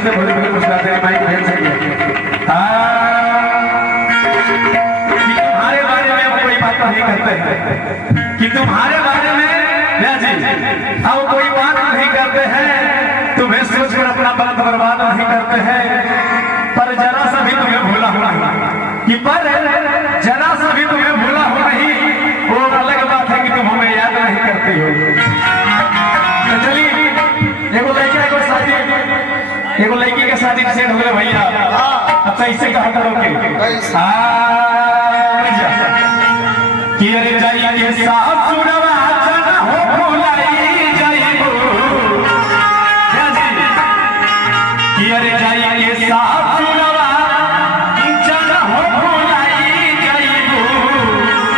से भोजपुरी मुस्कुराते हैं माइक भेज सके तुम्हारे बारे में हम कोई बात नहीं करते हैं कि तुम्हारे बारे में अब कोई बात नहीं करते हैं, तुम्हें सोचकर अपना वक्त बर्बाद नहीं करते हैं। पर जरा सा भी तुम्हें भूला हो नहीं कि पर जरा सा भी तुम्हें भूला हो नहीं, वो अलग बात है कि तुम हमें याद नहीं करते हो। तो चलिए एगो लड़की के शादी सेट हो गए भैया, अब कैसे कहा करोगे कि अरे जाइए साहब